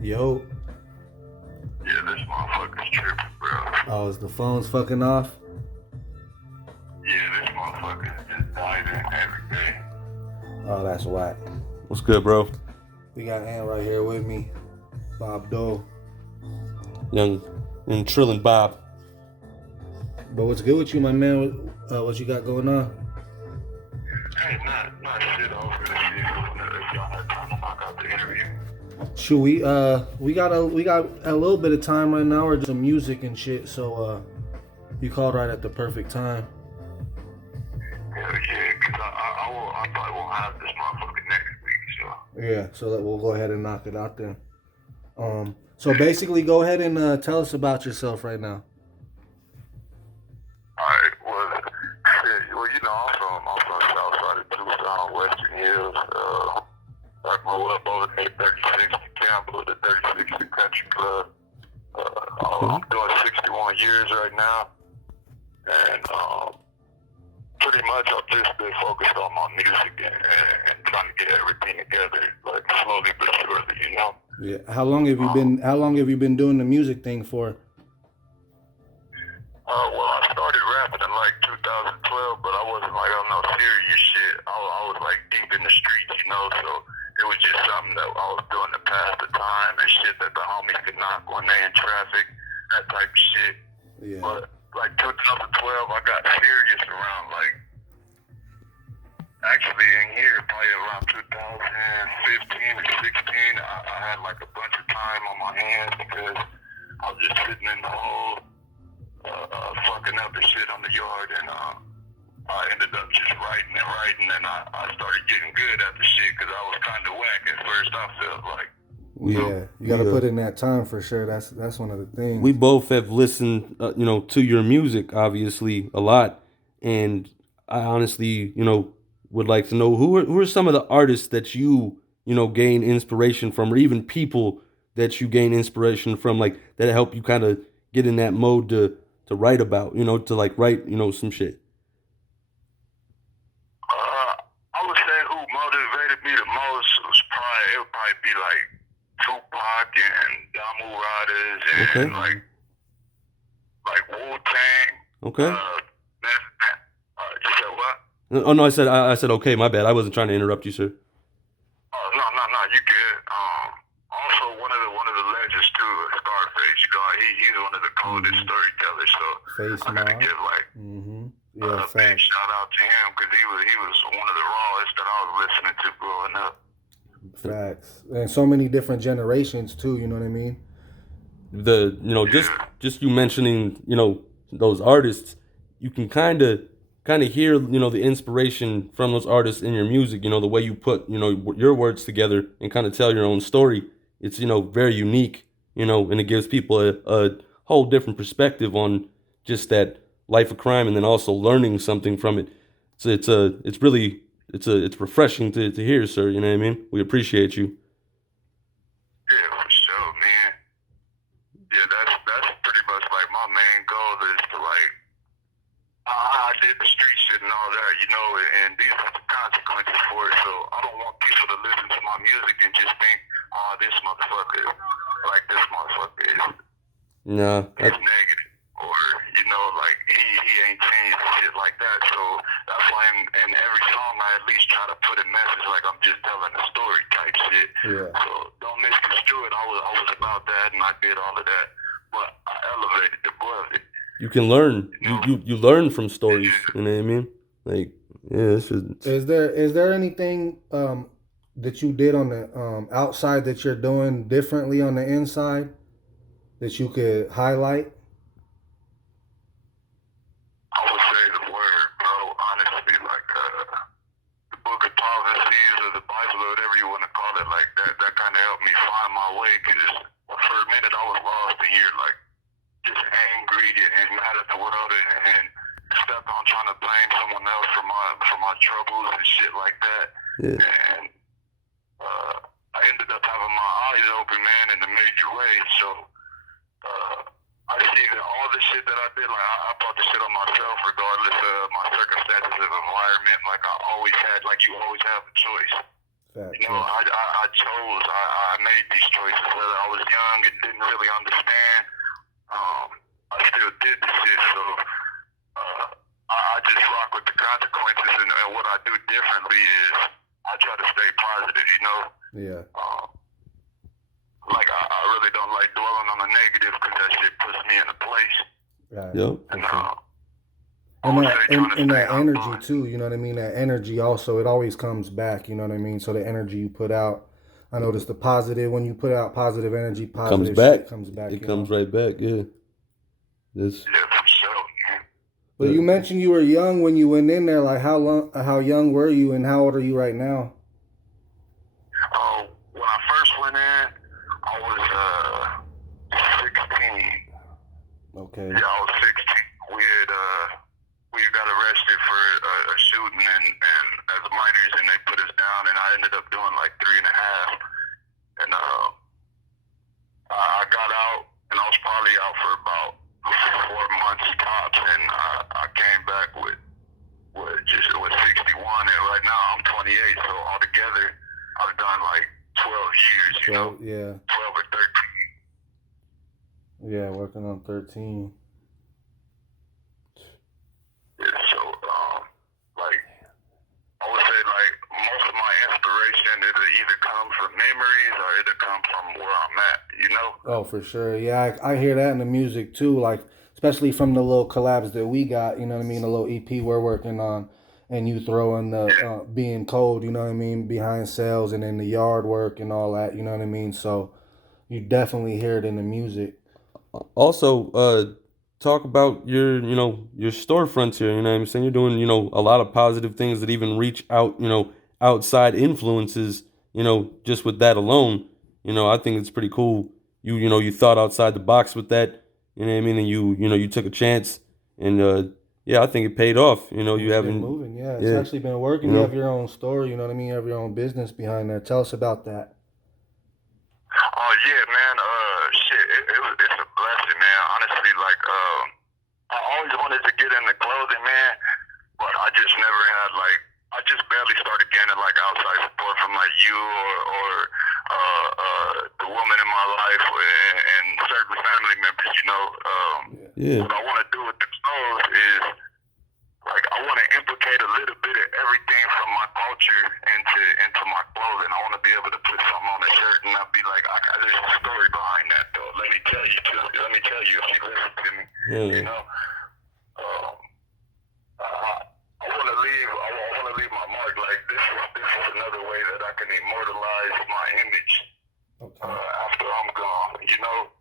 Yo. Yeah, this motherfucker's tripping, bro. Oh, is the phone's fucking off? Yeah, this motherfucker just died in every day. Oh, that's whack. What's good, bro? We got Ant right here with me. Bob Dole. Young Trillin' Bob. But what's good with you, my man? What you got going on? Hey, not shit over the shit. If y'all had time to knock out the interview. Shoot, we got a little bit of time right now, or some music and shit. So you called right at the perfect time. Hell yeah, because I probably won't have this motherfucker next week, so. Yeah, so we'll go ahead and knock it out then. So basically, go ahead and tell us about yourself right now. Alright, well, shit, well, you know, I'm from south side of Tucson, Western Hills. I grew up over there at 3060 Campbell, the 3060 Country Club. I'm doing 61 years right now, and pretty much I've just been focused on my music and trying to get everything together, like slowly but surely, you know. Yeah. How long have you been doing the music thing for? Well, I started rapping in like 2012, but I wasn't like on no serious shit. I was like deep in the streets, you know, so it was just something that I was doing to pass the time and shit that the homies could knock when they in traffic, that type of shit. Yeah. But like 2012, I got serious around like, actually in here, probably around 2015 or 16, I had like a bunch of time on my hands because I was just sitting in the hole, fucking up the shit on the yard, and I ended up just writing, and I started getting good at the shit because I was kind of whack at first, I felt like. Yeah, you got to put in that time for sure. That's one of the things. We both have listened, to your music, obviously, a lot. And I honestly, would like to know who are some of the artists that you gain inspiration from, or even people that you gain inspiration from, like that help you kind of get in that mode to write about, to like write, some shit. I would say who motivated me the most was it would probably be like Tupac and Damu Riders and like Wu-Tang. Okay. You said what? Oh no, I said okay. My bad. I wasn't trying to interrupt you, sir. Oh no, you good. Also one of the legends too, Scarface. You know, he's one of the coldest storytellers. So I gotta give like a big shout out to him because he was one of the rawest that I was listening to growing up. Facts. And so many different generations too, you know what I mean? Just you mentioning, those artists, you can kind of hear, the inspiration from those artists in your music, the way you put, your words together and kind of tell your own story. It's, very unique, and it gives people a whole different perspective on just that life of crime, and then also learning something from it. So it's refreshing to hear, sir. You know what I mean? We appreciate you. Yeah, for sure, man. Yeah, that's pretty much like my main goal is to like, I did the street shit and all that, and these are the consequences for it. So I don't want people to listen to my music and just think, this motherfucker is negative, or like he ain't changed and shit like that. So that's why in every song I at least try to put a message like I'm just telling a story type shit. Yeah. So don't misconstrue it. I was about that and I did all of that, but I elevated the above it. You can learn. You learn from stories. You know what I mean? Like, yeah. Is there anything that you did on the outside that you're doing differently on the inside that you could highlight? I would say the word, bro. Honestly, like the Book of Prophecies or the Bible or whatever you want to call it, like that kind of helped me find my way. Because for a minute I was lost in here, like just angry and mad at the world and stepped on trying to blame someone else for my troubles and shit like that. Yeah. And I ended up having my eyes open, man, in a major way. So I see that all the shit that I did, like I brought the shit on myself regardless of my circumstances of environment. Like I always had, like you always have a choice. Fact, You know, I made these choices whether I was young and didn't really understand. I still did the shit, so I just rock with the consequences. And what I do differently is I try to stay positive. You know, Yeah. like I really don't like dwelling on the negative because that shit puts me in a place. Right. Yep. And And that energy too, you know what I mean? That energy also, it always comes back, you know what I mean? So the energy you put out, I noticed the positive, when you put out positive energy, positive shit comes back. It comes right back, yeah. Yeah, for sure. But you mentioned you were young when you went in there. Like how young were you and how old are you right now? When I first went in, I was 16. Okay. Yeah, I was 16. We got arrested for a shooting and as minors, and they put us down, and I ended up doing like 3.5. And I got out, and I was probably out for about 4 months tops, and I came back with 61, and right now I'm 28, so altogether I've done like 12 years, you know? Yeah. 12 or 13. Yeah, working on 13. Yeah, so, like, I would say, like, most of my inspiration, it'll either come from memories or it'll come from where I'm at, you know? Oh, for sure. Yeah, I hear that in the music too, like, especially from the little collabs that we got, you know what I mean? The little EP we're working on, and you throw in the being cold, you know what I mean? Behind sales and in the yard work and all that, you know what I mean? So you definitely hear it in the music. Also, talk about your, your storefronts here. You know what I'm saying? You're doing, a lot of positive things that even reach out, outside influences, just with that alone. I think it's pretty cool. You thought outside the box with that. You know what I mean? And you took a chance, and yeah, I think it paid off. You It's haven't been moving, yeah. It's actually been working. You have your own store, you know what I mean? You have your own business behind there. Tell us about that. Oh yeah, man. Shit, it's a blessing, man. Honestly, like, I always wanted to get into clothing, man, but I just never had like, I just barely started getting like outside support from like you or the woman in my life and certain family members, you know. Yeah. What I want to do with the clothes is, like, I want to implicate a little bit of everything from my culture into my clothing. I want to be able to put something on a shirt and not be like, there's a story behind that, though. Let me tell you if you listen to me. Yeah. You know, I want to leave my mark. Like, this is another way that I can immortalize my image after I'm gone. You know.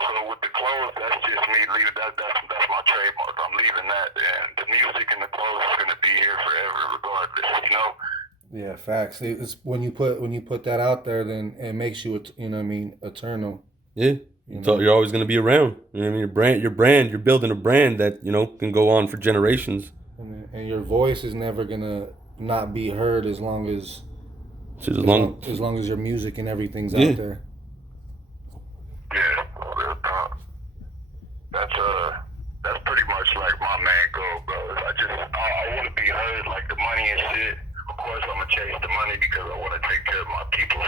So with the clothes, that's just me leaving. That's my trademark. I'm leaving that, and the music and the clothes is gonna be here forever, regardless. You know. Yeah, facts. It's when you put that out there, then it makes you, you know what I mean, eternal. Yeah. You're always going to be around. You know what I mean? Your brand, you're building a brand that, can go on for generations. And your voice is never going to not be heard as long as your music and everything's out there. Yeah, real talk. That's pretty much like my main goal, bro. I want to be heard, like the money and shit. Of course, I'm gonna chase the money because I want to take care of my people.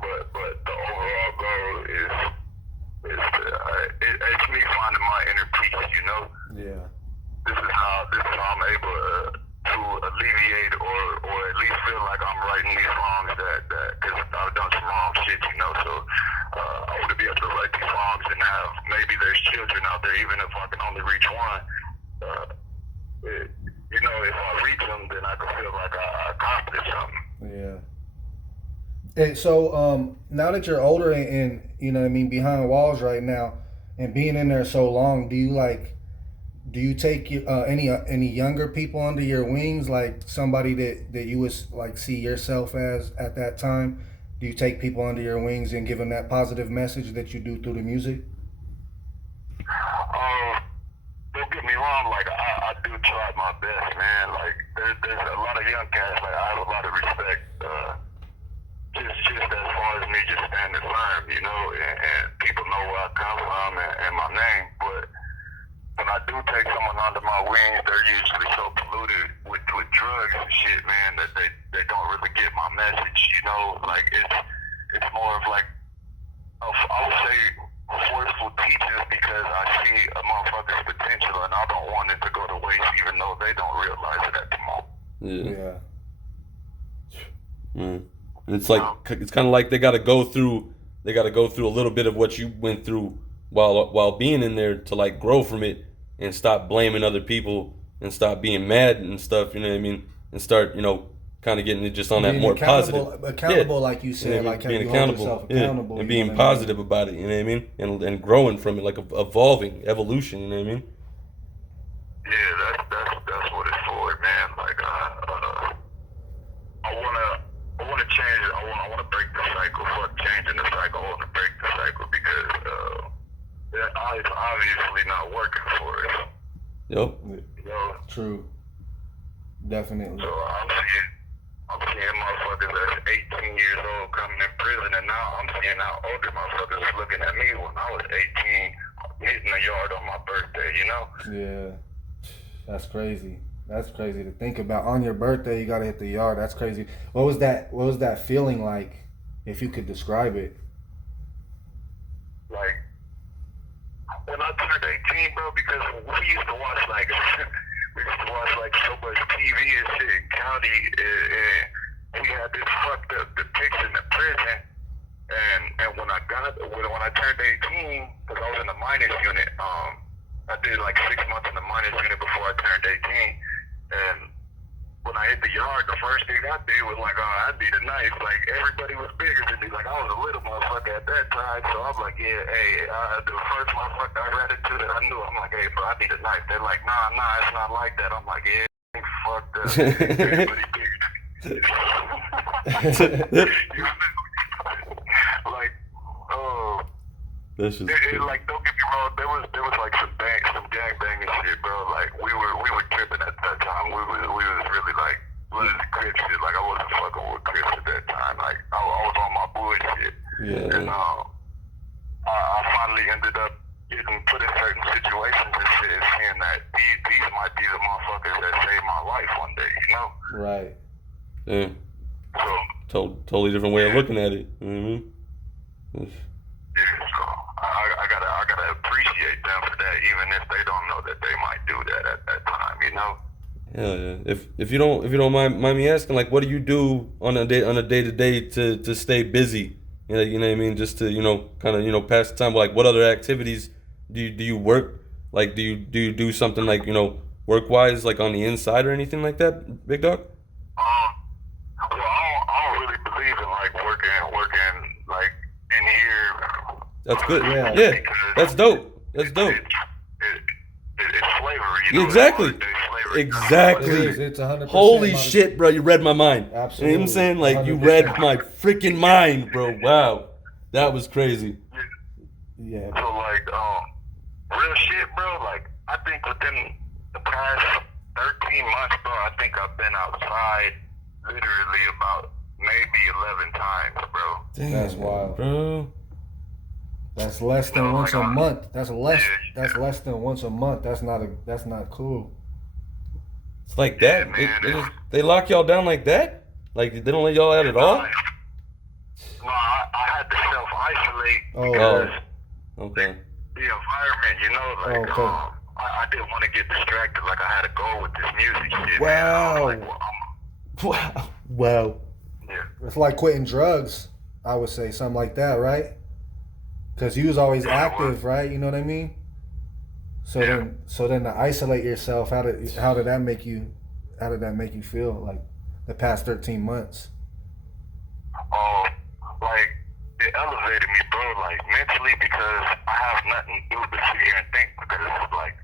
But the overall goal is it's me finding my inner peace. You know. Yeah. This is how I'm able to alleviate or at least feel like I'm righting these wrongs that because I've done some wrong shit. You know. So I want to be able to right these wrongs and have maybe there's children out there, even if I can only reach one. You know, if I reach them, then I can feel like I accomplished something. Yeah. And so, now that you're older and you know what I mean, behind walls right now, and being in there so long, do you take any younger people under your wings, like somebody that you would like see yourself as at that time? Do you take people under your wings and give them that positive message that you do through the music? Don't get me wrong, like I do try my best, man. Like there's a lot of young cats, like I have a lot of respect, just as far as me just standing firm, you know, and people know where I come from and my name. But when I do take someone under my wings, they're usually so polluted with drugs and shit, man, that they they don't really get my message, you know? Like, it's more of like, I would say forceful teachers because I see a motherfucker's potential and I don't want it to go to waste even though they don't realize it at the moment. Yeah. And it's like, it's kind of like they got to go through a little bit of what you went through while being in there to like grow from it and stop blaming other people and stop being mad and stuff, you know what I mean? And start, you know, kind of getting it just on that more positive. Accountable, like you said, like being you hold yourself accountable. And being positive about it, you know what I mean? And growing from it, like evolving, evolution, you know what I mean? Yeah, that's what it's for, man. Like, I wanna change it. I wanna break the cycle. Fuck changing the cycle. I wanna break the cycle because it's obviously not working for us. Yep. You know? True. Definitely. So I'm seeing motherfuckers that's 18 years old coming in prison, and now I'm seeing how older motherfuckers is looking at me when I was 18, hitting the yard on my birthday, you know? Yeah. That's crazy. That's crazy to think about. On your birthday, you gotta hit the yard. That's crazy. What was that feeling like, if you could describe it? Like, when I turned 18, bro, because we used to watch like so much TV and shit in county, and we had this fucked up depiction of prison. And when I turned 18, because I was in the minors unit, I did like 6 months in the minors unit before I turned 18. And when I hit the yard, the first thing I did was like, oh, I need a knife. Like, everybody was bigger than me. Like, I was a little motherfucker at that time. So I'm like, yeah, hey, the first motherfucker I ran into that I knew, I'm like, hey, bro, I need a knife. They're like, nah, it's not like that. I'm like, yeah, fuck that. Everybody bigger than me. Like, oh. That's just like, don't get me wrong, there was like some gang banging shit, bro. Like, we were tripping at that time. We was really like blood Crip shit. Like, I wasn't fucking with Crips at that time. Like, I was on my bullshit. Yeah. And I finally ended up getting put in certain situations and shit, and seeing that these might be the motherfuckers that saved my life one day, you know? Right. Yeah. So Totally different way of looking at it. You know what I mean? yeah, so I gotta appreciate them for that, even if they don't know that they might do that at that time, you know? Hell yeah. If you don't mind me asking, like, what do you do on a day to day to stay busy? You know what I mean? Just to, you know, kind of, you know, pass the time. Like, what other activities do you work? Like, do you do something like, you know, work wise, like on the inside or anything like that, big dog? Well, I don't really believe in like working like in here. That's good. Yeah. That's dope. That's dope. It's slavery, you know? Exactly. Slavery. Exactly. It's 100%. Holy shit, bro! You read my mind. Absolutely. You know what I'm saying? Like, you read my freaking mind, bro. Wow, that was crazy. Yeah. So like, real shit, bro. Like, I think within the past 13 months, bro, I think I've been outside literally about maybe 11 times, bro. Damn, That's wild, bro. That's less than once a month. That's less than once a month. That's not cool. It's like that. They lock y'all down like that? Like, they don't let y'all out at all? No, I had to self-isolate Oh. Okay. the environment, you know, like, Okay. I didn't want to get distracted, like I had to go with this music shit. Wow. Man. Like, Wow. yeah. It's like quitting drugs, I would say, something like that, right? Because you was always active, right? You know what I mean? So then to isolate yourself, how did that make you feel, like the past 13 months? Like, it elevated me, bro, like mentally, because I have nothing to do but sit here and think, because it's like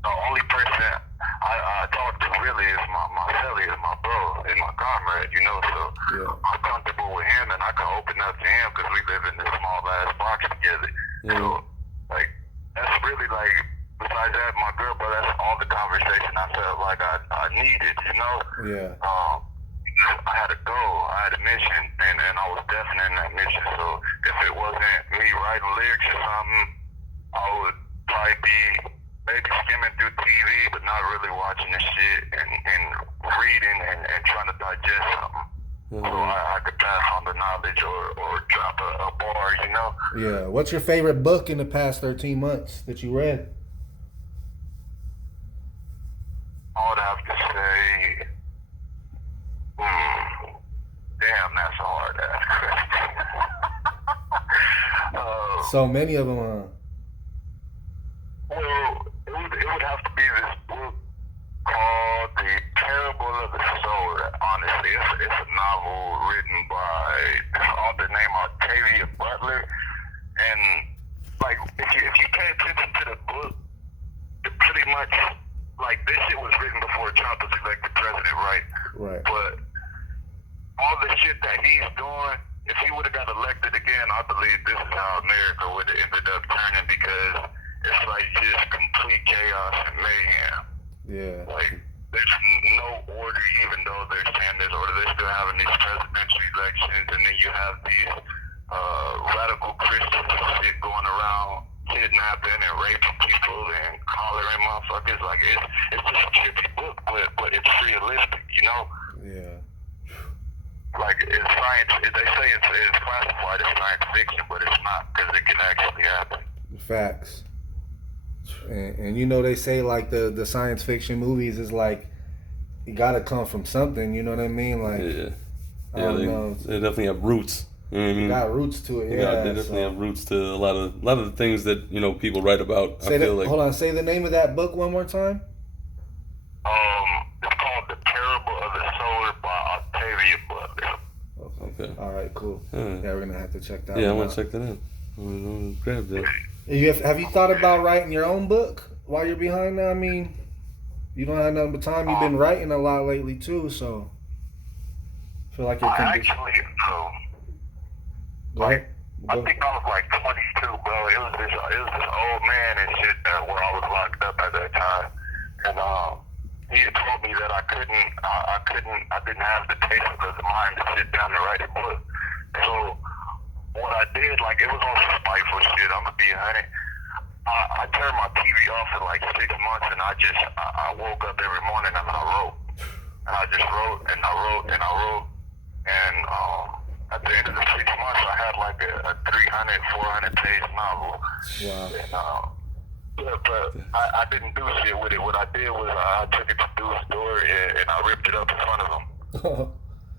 the only person I talk to really is my celly, is my bro, is my comrade, you know, so Yeah. I'm comfortable with him and I can open up to him because we live in this small ass box together. Yeah. So, like, that's really like, besides that, my girl, bro, that's all the conversation I felt like I needed, you know? Yeah. I had a goal, I had a mission, and I was definite in that mission. So if it wasn't me writing lyrics or something, I would probably be maybe skimming through TV, but not really watching the shit and reading and trying to digest something. so I could pass on the knowledge or drop a bar, you know. Yeah. What's your favorite book in the past 13 months that you read? I would have to say, damn, that's a hard ass question. So many of them, huh? Well, it would have to be this book called The Parable of the Sower. Honestly, it's a novel written by this author named Octavia Butler. And like, if you pay attention to the book, it pretty much like this shit was written before Trump was elected president, right? Right. But all the shit that he's doing, if he would have got elected again, I believe this is how America would have ended up turning, because it's like just complete chaos and mayhem. Yeah. Like, there's no order, even though they're saying there's order. They're still having these presidential elections, and then you have these radical Christians and shit going around kidnapping and raping people and collaring motherfuckers. Like, it's just a trippy book, but it's realistic, you know? Yeah. Like, it's science. They say it's classified as science fiction, but it's not, because it can actually happen. Facts. And you know, they say like the science fiction movies is like, it gotta come from something, you know what I mean? Like, I don't know. They definitely have roots. You know what I mean? Got roots to it, They definitely have roots to a lot of the things that, you know, people write about. Hold on, say the name of that book one more time. It's called The Parable of the Sower by Octavia Butler. Okay. All right, cool. Yeah, we're gonna have to check that. Yeah, I want to check that out. I'm gonna grab that. Have you thought about writing your own book while you're behind now? I mean, you don't have nothing but time. You've been writing a lot lately too, so I feel like you're Actually, Like, I think I was like 22, bro. It was this old man and shit where I was locked up at that time, and he had told me that I didn't have the taste of the mind to sit down and write a book. So what I did, like, it was on some spiteful shit, I'm gonna be honest. I turned my TV off for like 6 months, and I woke up every morning and I wrote. And I just wrote and I wrote and I wrote. And at the end of the 6 months, I had like a 300, 400 page novel. Wow. And, but I didn't do shit with it. What I did was I took it to Dude's store and I ripped it up in front of him.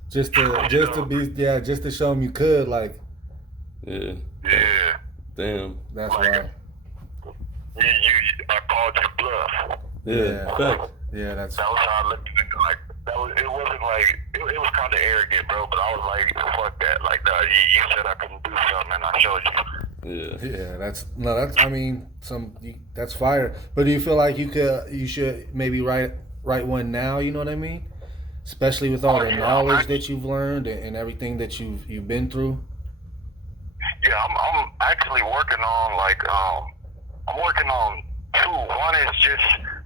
just to show him you could, like. Yeah. Damn. That's like, right. I called you bluff. Yeah. Fact. Yeah, that was how I looked at it. Like, it wasn't like, it was kind of arrogant, bro, but I was like, fuck that. Like, you said I couldn't do something and I showed you. Yeah, that's fire. But do you feel like you should maybe write one now, you know what I mean? Especially with all the knowledge that you've learned and everything that you've been through? Yeah, I'm actually working on I'm working on two. One is just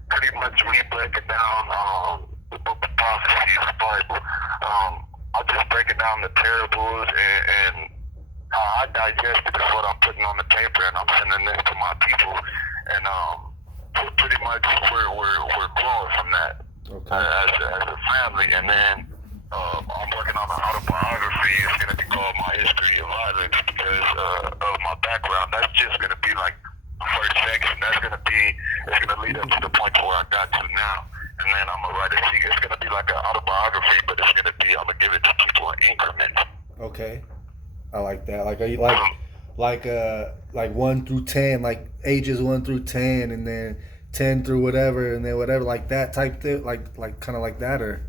pretty much me breaking down the book of prophecy, the Bible. I'll just break it down the parables and how I digest it is what I'm putting on the paper, and I'm sending this to my people. And pretty much we're growing from that as a family. And then I'm working on an autobiography. It's going to be called My History of Violence because of my background. That's just going to be like the first section. It's going to lead up to the point to where I got to now. And then I'm going to write it's going to be like an autobiography, but I'm going to give it to people in increments. Okay. I like that. Like, are you like 1 through 10, like ages 1 through 10, and then 10 through whatever, and then whatever, like that type thing, like kind of like that, or?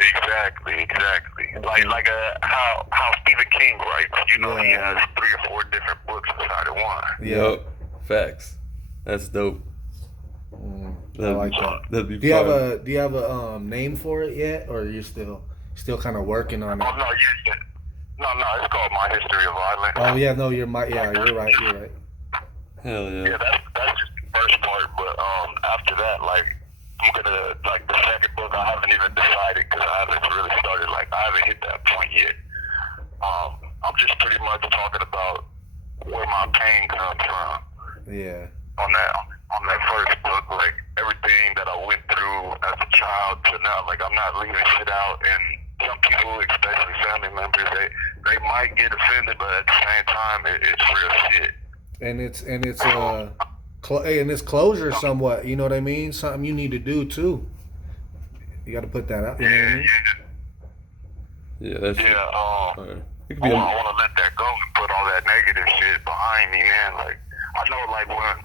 Exactly. Like how Stephen King writes. You know, he has 3 or 4 different books inside of one. Yep. Facts. That's dope. I like that. That'd be do you have a name for it yet, or are you still kind of working on it? Oh no, no, it's called My History of Violence. Oh yeah, no, you're right. Hell yeah. Yeah, that's just the first part, but after that, like, I'm gonna, like, the second book, I haven't even decided because I haven't really started, like, I haven't hit that point yet. I'm just pretty much talking about where my pain comes from. Yeah. On that first book, like, everything that I went through as a child to now, like, I'm not leaving shit out, and some people expect they might get offended, but at the same time, it's real shit. And it's closure somewhat. You know what I mean? Something you need to do too. You got to put that out. You know what I mean? Yeah, that's Yeah. it could I be want to let that go and put all that negative shit behind me, man. Like, I know, like, when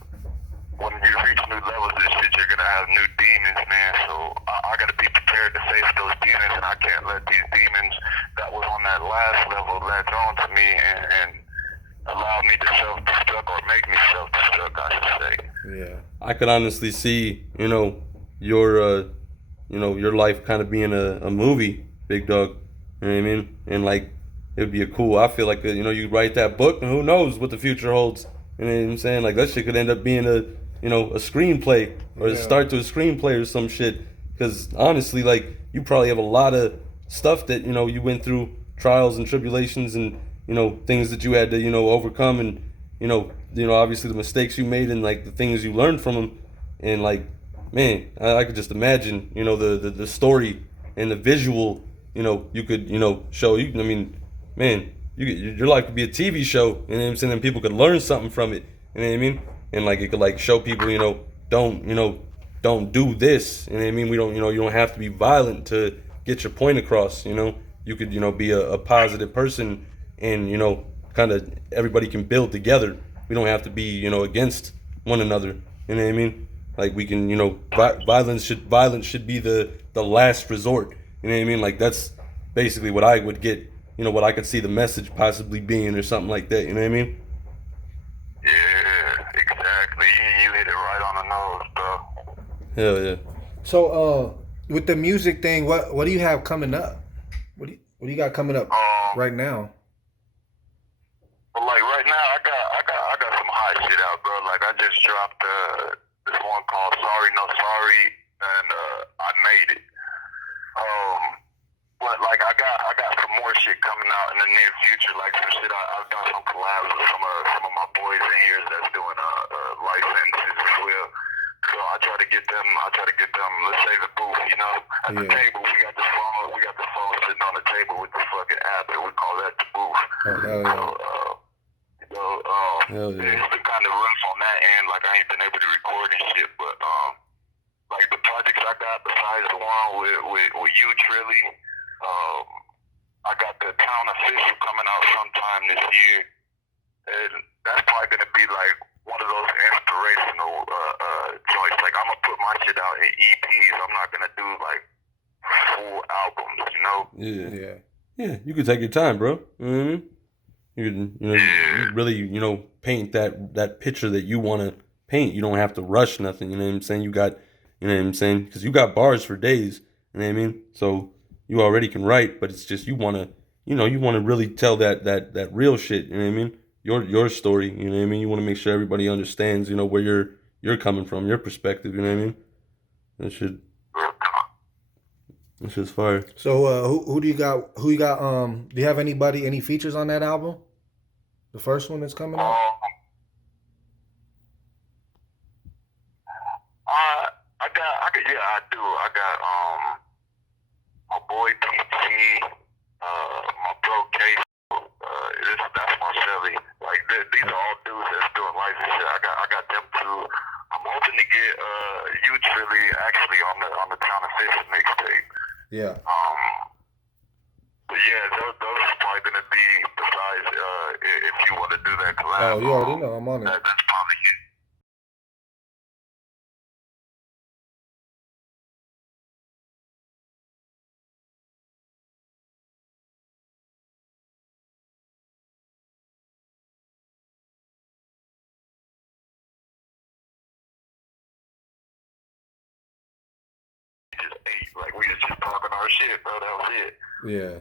you reach new levels of shit, you're gonna have new demons, man. So I gotta be prepared to face those demons, and I can't let these demons that was on that last level latch on to me and allow me to self-destruct or make me self-destruct, I should say. Yeah. I could honestly see, your your life kind of being a movie, big dog. You know what I mean? And like, it'd be a cool. I feel like you write that book, and who knows what the future holds. You know what I'm saying? Like that shit could end up being a screenplay or a start to a screenplay or some shit. Because honestly, like you probably have a lot of stuff that you went through, trials and tribulations, and things that you had to overcome, and obviously the mistakes you made and like the things you learned from them, and like man, I could just imagine the story and the visual you could show. I mean, man, your life could be a TV show, you know what I'm saying, and people could learn something from it, you know what I mean, and like it could like show people don't do this, you know what I mean. We don't you don't have to be violent to get your point across. You could be a positive person, and kind of everybody can build together. We don't have to be against one another, you know what I mean. Like we can violence should be the last resort, you know what I mean. Like that's basically what I would get, what I could see the message possibly being or something like that, you know what I mean. Yeah, exactly. You hit it right on the nose, bro. Hell yeah. So, with the music thing, what do you have coming up? What do you got coming up right now? But like right now, I got some hot shit out, bro. Like I just dropped this one called "Sorry No Sorry," and I made it. But like I got some more shit coming out in the near future. Like some shit I've done some collabs with some of my boys in here that's doing life sentences as well. So I try to get them. Let's say the booth, at the table. We got the phone sitting on the table with the fucking app, and we call that the booth. Oh hell yeah. Hell yeah. It's been kind of rough on that end. Like I ain't been able to record and shit, but like the projects I got besides the one with you, Trilly, I got the Town Official coming out sometime this year, and that's probably gonna be like one of those inspirational joints. Like I'm gonna put my shit out in EPs. I'm not gonna do like full albums, Yeah. You could take your time, bro. Mm-hmm. You really paint that picture that you want to paint. You don't have to rush nothing. You know what I'm saying? You got, because you got bars for days. You know what I mean? So you already can write, but it's just you want to really tell that real shit. You know what I mean? Your story. You know what I mean? You want to make sure everybody understands. Where you're coming from, your perspective. You know what I mean? That shit's fire. So who do you got? Do you have any features on that album? The first one that's coming out? I do. I got my boy PT, my bro Case. That's my Shelly. Like these are all dudes that's doing life and shit. I got them too. I'm hoping to get you Trilly actually on the Town Official mixtape. Yeah. But yeah, those are probably gonna be, besides if you want to do that collab. Oh, you already know I'm on it. That's probably it. Like we was just talking our shit, bro. That was it. Yeah.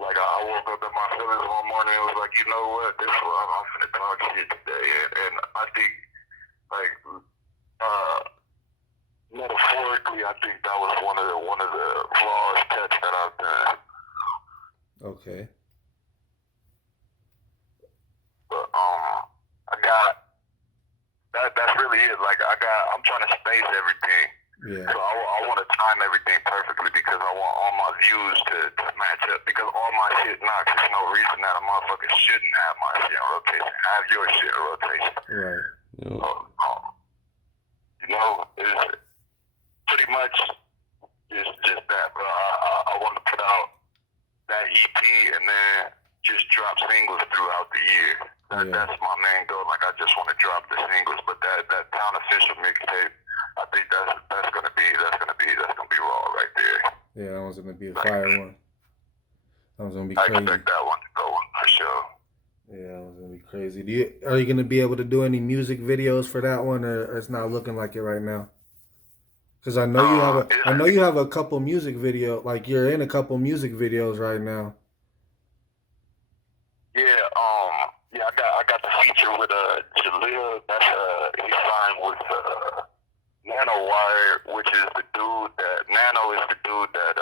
Like I woke up in my feelings one morning and was like, you know what, this is what I'm finna talk shit today, and I think like metaphorically, I think that was one of the flaws tests that I've done. Okay. But I got that's really it. Like I'm trying to space everything. Yeah. So I want to time everything perfectly because I want all my views to match up. Because all my shit knocks. There's no reason that a motherfucker shouldn't have my shit in rotation. Have your shit in rotation. Right. You know, it's pretty much just that, bro. I want to put out that EP and then just drop singles throughout the year. That's my main goal. Like, I just want to drop the singles, but that Town Official mixtape, I think that's gonna be raw right there. Yeah, that one's gonna be a fire one. That one's gonna be I crazy. expect that one to go on for sure. Yeah, that one's gonna be crazy. Are you gonna be able to do any music videos for that one, or it's not looking like it right now? Because I know you have a couple music video, like you're in a couple music videos right now. Yeah, I got the feature with Jalil. That's he signed with Nanowire, which is the dude that Nano is the dude that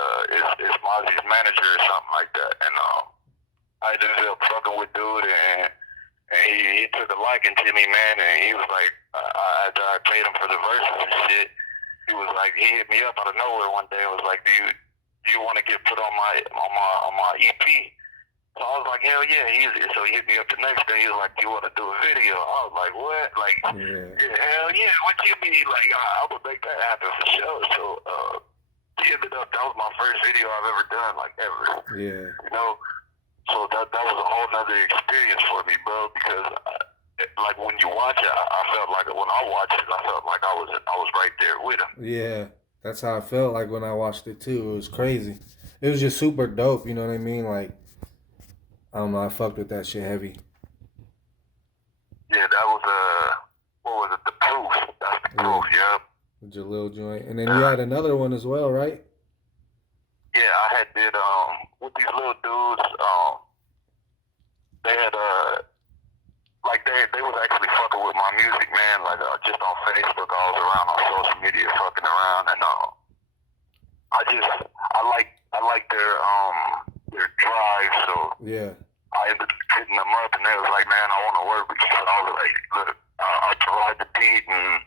is Mozzie's manager or something like that. And I just ended up fucking with dude, and he took a liking to me, man. And he was like, after I played him for the verses and shit, he was like, he hit me up out of nowhere one day and was like, do you want to get put on my EP? So I was like, hell yeah. So he hit me up the next day. He was like, do you want to do a video? I was like, what? Like, yeah, hell yeah. What you mean? Like, I would make that happen for sure. So he ended up, that was my first video I've ever done, like ever. Yeah. You know? So that was a whole nother experience for me, bro, because like when you watch it, I felt like when I watched it, I felt like I was right there with him. Yeah, that's how I felt like when I watched it too. It was crazy. It was just super dope. You know what I mean? Like, I don't know. I fucked with that shit heavy. Yeah, that was what was it? The Proof. That's the Proof. Yep. The Jalil joint, and then you had another one as well, right? Yeah, I had did with these little dudes. They had like they was actually fucking with my music, man. Like just on Facebook, I was around on social media fucking around, and I like their drive, so yeah. I ended up hitting them up, and they was like, man, I want to work with you. So I was like, look, I'll provide the beat, and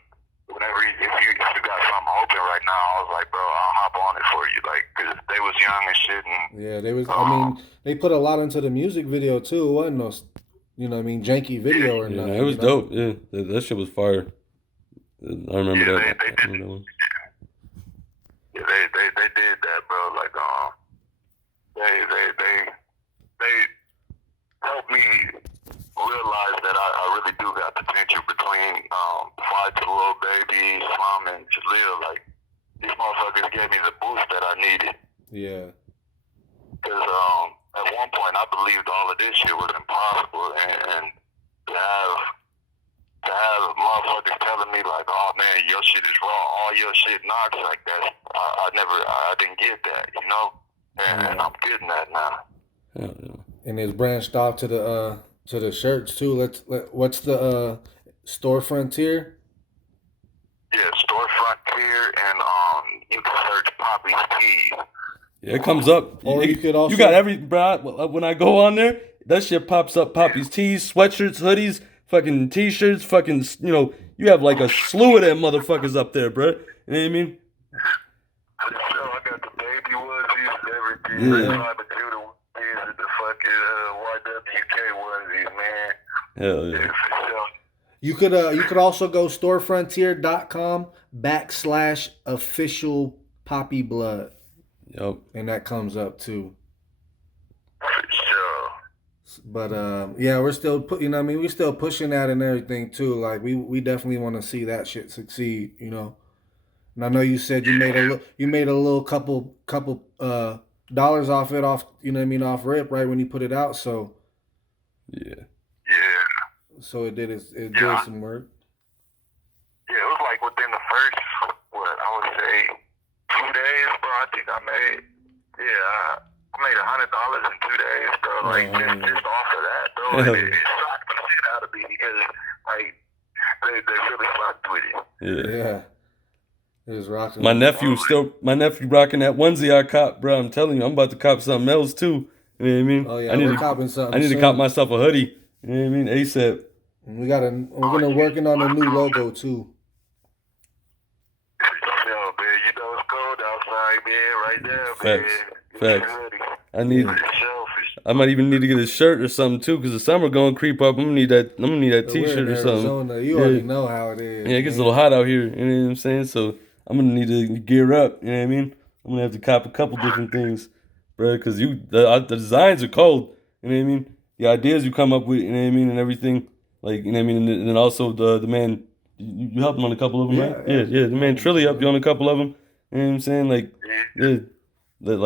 whenever if you got something open right now, I was like, bro, I'll hop on it for you, like, cause they was young and shit. And yeah, they was. I mean, they put a lot into the music video too. It wasn't no, you know what I mean, janky video or nothing. It was dope. Yeah, that shit was fire. I remember that. They did. Yeah, they did that, bro. Like, they helped me realize that I really do got potential between Fight to Little Baby, Slum, and Jalil. Like, these motherfuckers gave me the boost that I needed. Yeah. Because at one point I believed all of this shit was impossible, and to have motherfuckers telling me like, oh man, your shit is raw, all your shit knocks like that. I didn't get that, you know, and I'm getting that now. Yeah. And it's branched off to the shirts too. What's the Store Frontier? Yeah, Store Frontier, and you can search Poppi's Tees. Yeah, it comes up. Or you could also, you got every, bro. When I go on there, that shit pops up. Poppi's Tees, sweatshirts, hoodies, fucking t-shirts, fucking, you know, you have like a slew of them motherfuckers up there, bro. You know what I mean? I got the baby onesies and everything. Yeah. The fucking YWK onesies, man. Hell yeah. You could also go storefrontier.com/official Poppi Blood. Yep. And that comes up too. For sure. But yeah, we're still we're still pushing that and everything too. Like we definitely want to see that shit succeed, you know. And I know you said you made a little couple dollars off it, you know what I mean, off rip right when you put it out. So yeah. So it did some work. Yeah, it was like within the first I would say 2 days, bro. I think I made $100 in 2 days, bro. Like just off of that, bro. It shocked the shit out of me because like they really fucked with it. Yeah. It was rocking. My nephew rocking that onesie I cop, bro. I'm telling you, I'm about to cop something else too. You know what I mean? Oh yeah, we're copping something. I need to cop myself a hoodie. You know what I mean? ASAP. And we're gonna working on a new logo too. Yo, Facts. Yeah, Facts. hoodie. I need. For sure, for sure. I might even need to get a shirt or something too, cause the summer gonna creep up. I'm gonna need that. I'm gonna need that But we're in T-shirt or something. Arizona. You Yeah. already know how it is. Yeah, it gets a man. little hot out here. You know what I'm saying? So I'm gonna need to gear up. You know what I mean? I'm gonna have to cop a couple different things, bro. Cause the designs are cold. You know what I mean? The ideas you come up with. You know what I mean? And everything. Like, you know what I mean? And then also the man, you helped him on a couple of them, right? Yeah, Yeah. The man Trilly helped you on a couple of them. You know what I'm saying? Like, Yeah. yeah,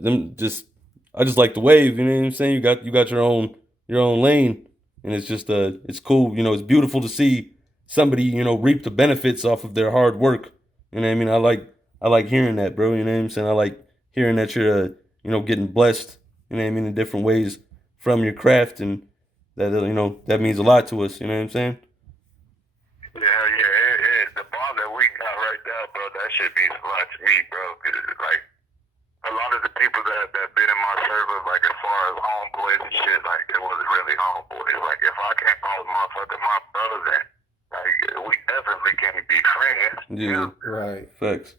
them just. I just like the wave. You know what I'm saying? You got your own lane, and it's just it's cool. You know, it's beautiful to see somebody reap the benefits off of their hard work. You know what I mean? I like hearing that, bro. You know what I'm saying? I like hearing that you're getting blessed. You know what I mean, in different ways from your craft, and that that means a lot to us. You know what I'm saying? Yeah, the ball that we got right there, bro, that shit means a lot to me, bro. 'Cause like a lot of the people that been in my circle, like as far as homeboys and shit, like it wasn't really homeboys. Like if I can't call motherfucker my brother, then like we definitely can't be friends. Yeah, Right. facts,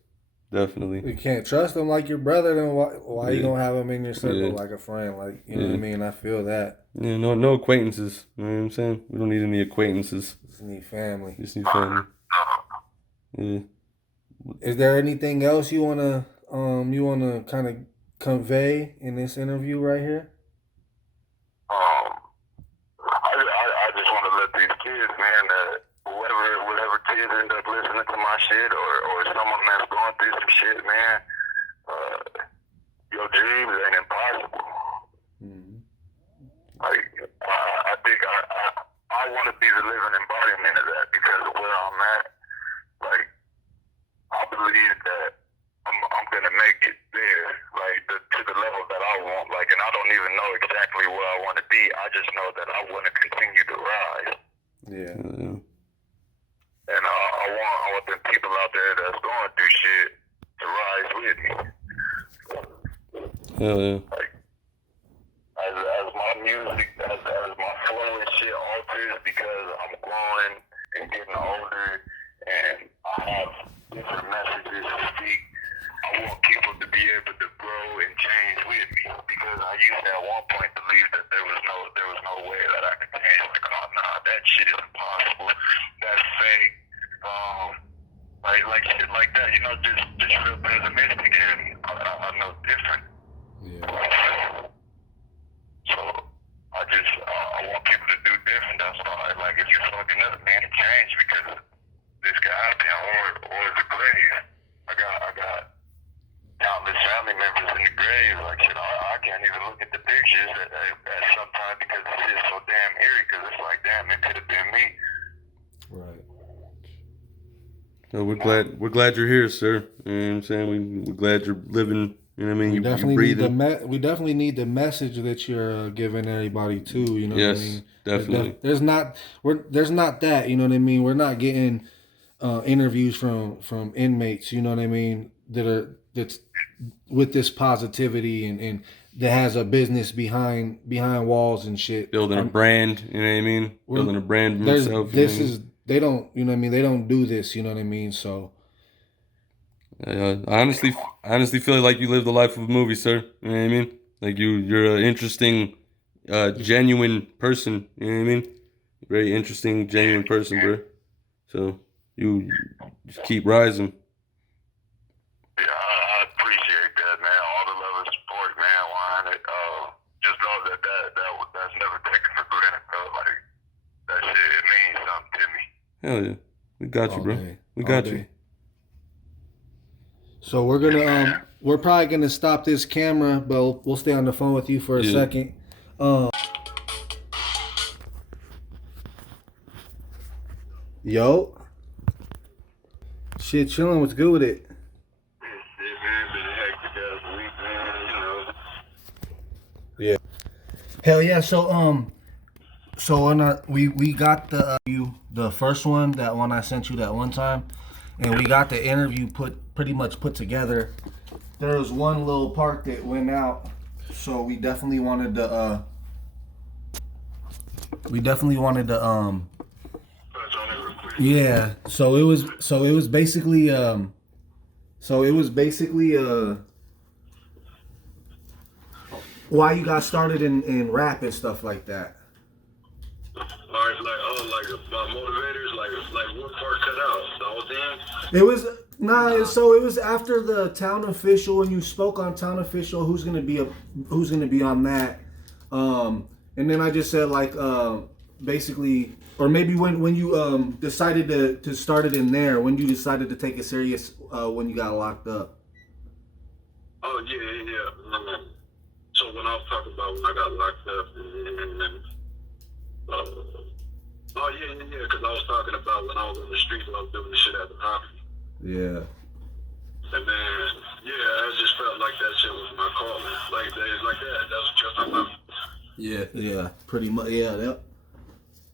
definitely. You can't trust them like your brother, then why you Yeah. gonna have him in your circle Yeah. like a friend? Like, you know what I Yeah. mean? I feel that. Yeah, no acquaintances. You know what I'm saying? We don't need any acquaintances. Just need family. Just need family. Yeah. Is there anything else you wanna kind of convey in this interview right here? I just want to let these kids, man, that whatever kids end up listening to my shit, or someone that's going through some shit, man, your dreams ain't impossible. Mm-hmm. Like I think I want to be the living embodiment of that, because of where I'm at. Like I believe that I'm gonna make it there, like to the level that I want. Like, and I don't even know exactly where I want to be. I just know that I want to continue to rise. Yeah. And I want the people out there that's going through shit to rise with me. Hell yeah. Like, as my music, as my flow and shit alters, because I'm growing and getting older, and I have different messages to speak. I want people to be able to grow and change with me, because I used to at one point believe that there was no way that I could change. Like, oh nah, that shit is impossible. That's fake. Like shit like that. You know, just real pessimistic, and I know different. Yeah. So I want people to do different. That's all. Like if you're fucking up, man, change, because this could happen, or the grave. I got countless family members in the grave. Like shit, I can't even look at the pictures at sometimes, because it's just so damn eerie. Because it's like, damn, it could have been me. Right. No, we're glad you're here, sir. You know what I'm saying? We're glad you're living. You know what I mean? We You're definitely breathing. we definitely need the message that you're giving everybody too. You know Yes, what I mean? definitely. There's not that. You know what I mean? We're not getting interviews from inmates. You know what I mean? That's with this positivity and that has a business behind walls and shit. Building a brand. You know what I mean? Building a brand for There's himself. they don't, you know what I mean? They don't do this. You know what I mean? So. I honestly feel like you live the life of a movie, sir. You know what I mean? Like you're an interesting, genuine person. You know what I mean? Very interesting, genuine person, bro. So you just keep rising. Yeah, I appreciate that, man. All the love and support, man. Why just know that's never taken for granted, bro. Like that shit, it means something to me. Hell yeah, we got you, bro. We got you. So we're probably gonna stop this camera, but we'll stay on the phone with you for a second. Yo, shit, chilling. What's good with it? Yeah. Hell yeah. So we got the first one, that one I sent you that one time, and we got the interview pretty much put together. There was one little part that went out, so we definitely wanted to yeah. So it was basically why you got started in rap and stuff like that. Alright, like motivators, like what part cut out? The whole thing? It was so it was after the town official when you spoke on town official. Who's gonna be on that? And then I just said like basically, or maybe when you decided to start it in there, when you decided to take it serious when you got locked up. Oh yeah. So when I was talking about when I got locked up, and oh yeah, because I was talking about when I was on the streets, when I was doing the shit at the Poppi. Yeah. And then, yeah, I just felt like that shit was my calling. Like days like that, that was just my life. Yeah, pretty much. Yeah, yep.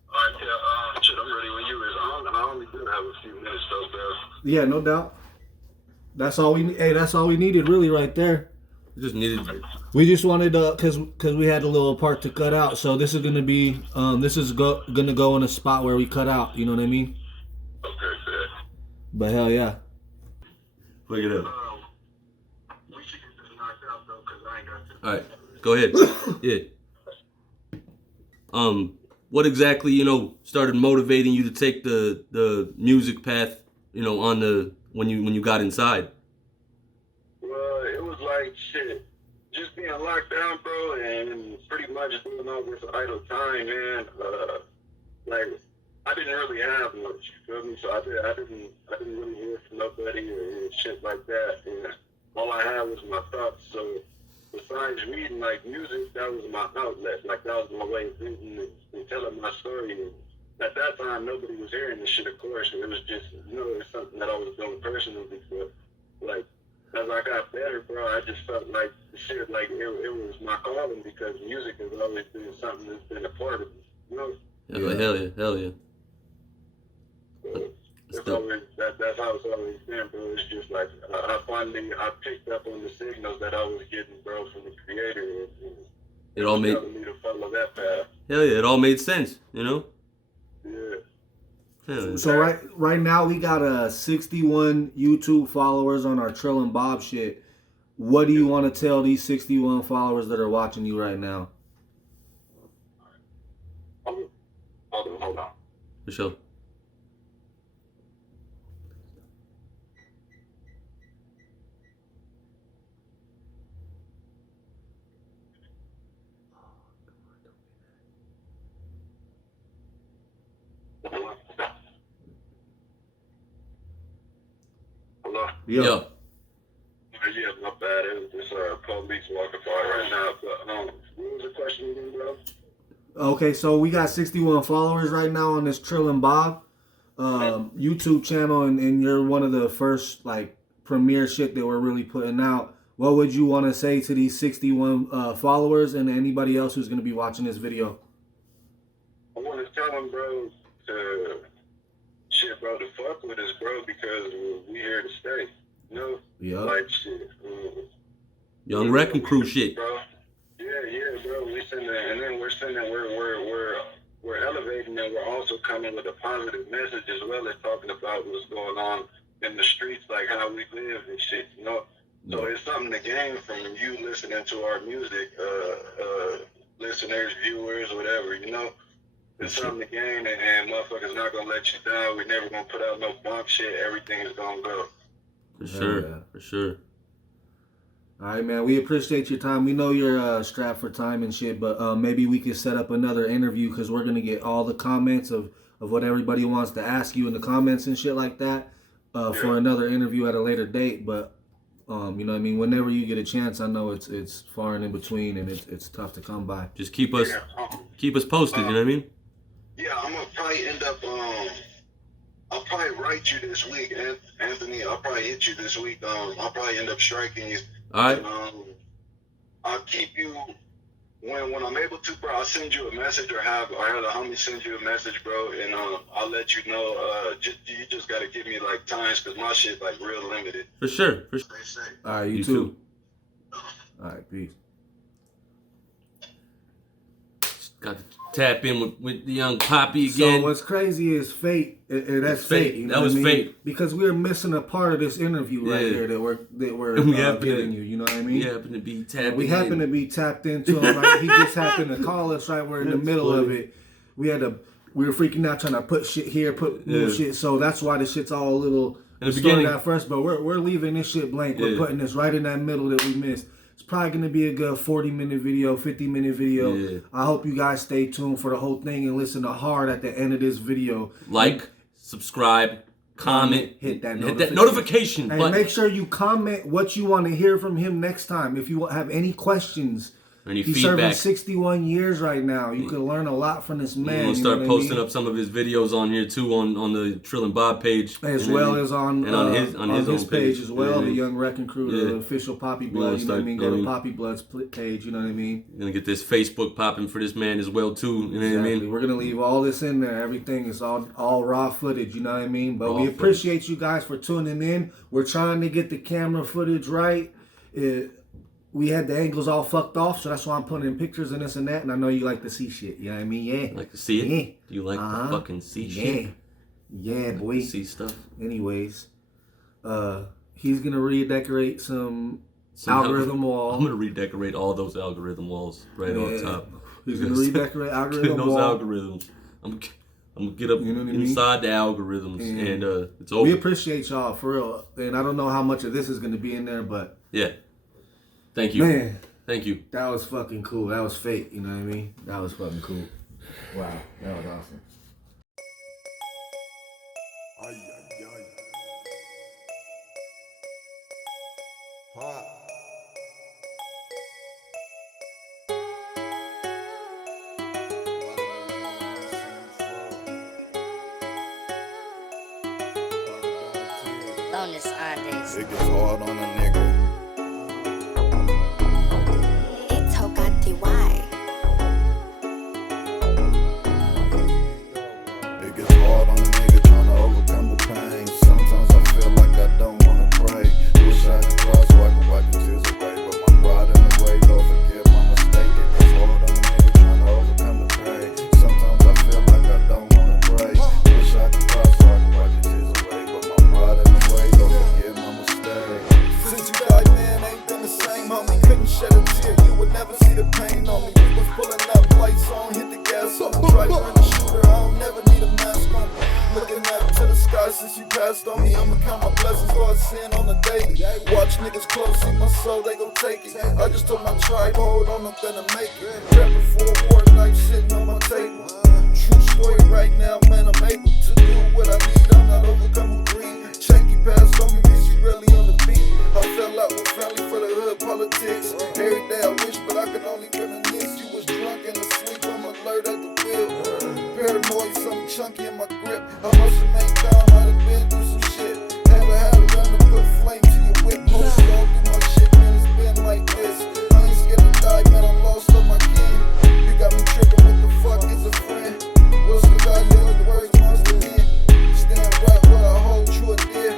Alright, yeah, shit, I'm ready when you is. I only do have a few minutes though, bro. Yeah, no doubt. That's all we. Hey, that's all we needed, really, right there. We just needed. We just wanted cause we had a little part to cut out. So this is gonna be gonna go in a spot where we cut out. You know what I mean? Okay, good. But hell yeah. Look it up. We should get this knocked out though, cause I ain't got to. All right, go ahead. Yeah. What exactly started motivating you to take the music path? On the when you got inside. Well, it was like shit. Just being locked down, bro, and pretty much doing all this idle time, man. Like I didn't really have much. You feel me? So I didn't really hear from nobody or shit like that. And all I had was my thoughts. So besides reading like music, that was my outlet. Like that was my way of thinking and telling my story. And at that time, nobody was hearing this shit, of course. It was just, it was something that I was doing personally. But like as I got better, bro, I just felt like the shit, like it was my calling because music has always been something that's been a part of me. Yeah. Hell yeah. So that's how it's always been, bro. It's just like I picked up on the signals that I was getting, bro, from the creator. And it all made me to follow that path. Hell yeah, it all made sense, Yeah. So right now we got 61 YouTube followers on our Trill and Bob shit. What do you want to tell these 61 followers that are watching you right now? Hold on. For sure. Hello? Yeah. Yeah, my bad. It was just police walking by right now. But what was the question again, bro? Okay, so we got 61 followers right now on this Trill and Bob YouTube channel, and you're one of the first like premiere shit that we're really putting out. What would you want to say to these 61 followers and anybody else who's going to be watching this video? I want to tell them, bro, to fuck with us, bro, because we here to stay. Yeah. Like shit. Young Wrecking Crew shit. Bro. Yeah, bro. We're elevating, and we're also coming with a positive message as well as talking about what's going on in the streets, like how we live and shit, So it's something to gain from you listening to our music, listeners, viewers, whatever, It's something to gain, and motherfuckers not gonna let you down. We're never gonna put out no bump shit. Everything is gonna go. For sure. All right, man. We appreciate your time. We know you're strapped for time and shit, but maybe we could set up another interview because we're gonna get all the comments of what everybody wants to ask you in the comments and shit like that for another interview at a later date. But you know what I mean? Whenever you get a chance, I know it's far and in between, and it's tough to come by. Just keep us posted. You know what I mean? Yeah, I'm gonna probably end up. I'll probably write you this week, Anthony. I'll probably hit you this week. I'll probably end up striking you. All right. And, I'll keep you when I'm able to, bro. I'll send you a message or have the homie send you a message, bro. And I'll let you know. You just gotta give me like times because my shit like real limited. For sure. All right, you too. All right, peace. Got to tap in with the young Poppi again. So what's crazy is fate. That's fate. You know that was fate. Because we're missing a part of this interview right here that we're giving you. You know what I mean? We happen to be tapped. We happen to be tapped into him. Right? He just happened to call us. Right, we're in the middle of it. We were freaking out trying to put shit here, move shit. So that's why the shit's all a little distorted at first. But we're leaving this shit blank. We're putting this right in that middle that we missed. It's probably going to be a good 40-minute video, 50-minute video. Yeah. I hope you guys stay tuned for the whole thing and listen to hard at the end of this video. Like, subscribe, comment, hit that notification button. And make sure you comment what you want to hear from him next time. If you have any questions. He's serving 61 years right now. You can learn a lot from this man. We're going to start posting up some of his videos on here too on the Trill and Bob page. As well as on his page as well. Yeah. The Young Wrecking Crew, the official Poppi Blood. You know what I mean? Go to Poppi Blood's page, you know what I mean? We're going to get this Facebook popping for this man as well too. You know what I mean? We're going to leave all this in there. Everything is all raw footage, you know what I mean? But we appreciate you guys for tuning in. We're trying to get the camera footage right. We had the angles all fucked off, so that's why I'm putting in pictures and this and that. And I know you like to see shit. You know what I mean? Yeah. Like to see it? Yeah. Do you like to fucking see shit? Yeah, boy. See stuff. Anyways, he's gonna redecorate some algorithm wall. I'm gonna redecorate all those algorithm walls right on top. He's gonna redecorate algorithm those wall. Algorithms. I'm gonna get up inside the algorithms, and it's over. We appreciate y'all for real, and I don't know how much of this is gonna be in there, but yeah. Thank you. Man. Thank you. That was fucking cool. That was fate, you know what I mean? That was fucking cool. Wow. That was awesome. Bonus on this. It gets hard on a nigga. Since you passed on me, I'ma count my blessings, Lord, sin on the daily. Watch niggas close, see my soul, they gon' take it. I just told my tribe, hold on, I'm gonna make it. Prepping for a war, knife sitting on my table. True story right now, man, I'm able to do what I need. I'm not overcome with greed. Shanky passed on me, man, she really on the beat. I fell out with family for the hood politics. Every day I wish, but I could only reminisce. You was drunk and asleep, I'm alert at the wheel. Paranoid, something chunky in my grip. I must have made time. Been through some shit. Never had a gun to put flame to your whip. Most all through my shit, man, it's been like this. I ain't scared to die, man, I lost all my kin. You got me tripping, what the fuck is a friend? What's the value of the words monster in? Stand right where I hold true or dear.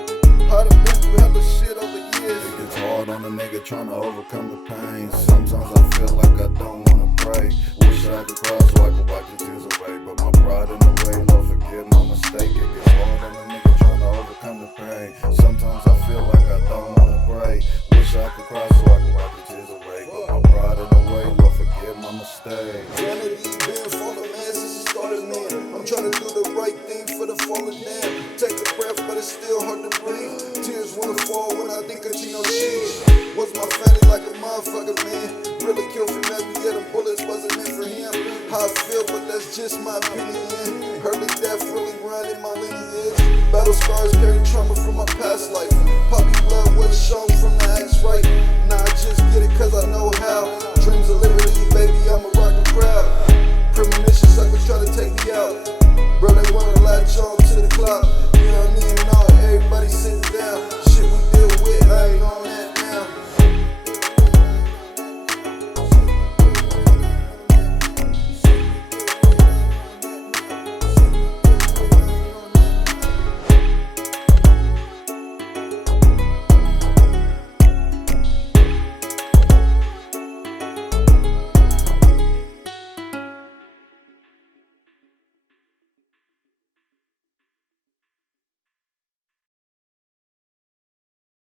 I done been through hella shit over years. It gets hard on a nigga trying to overcome the pain. Sometimes I feel like I don't wanna pray. Wish I could cry so I could wipe the tears away. But my pride in the way, Lord forgive my mistake. It gets hard on a nigga overcome the pain. Sometimes I feel like I don't wanna pray. Wish I could cry so I could wipe the tears away. But my pride in the way, Lord forgive my mistake. Vanity been falling, man, since it started, man. I'm trying to do the right thing for the fallen man. Take a breath, but it's still hard to breathe. Tears wanna fall when I think of Chino cheese. Was my family like a motherfucker, man? Really killed for nothing, yeah, them bullets wasn't meant for him. How I feel, but that's just my opinion. Early death really running my lineage. Battle scars carry trauma from my past life. Poppi blood was shown from the axe right. Now I just get it cause I know how. Dream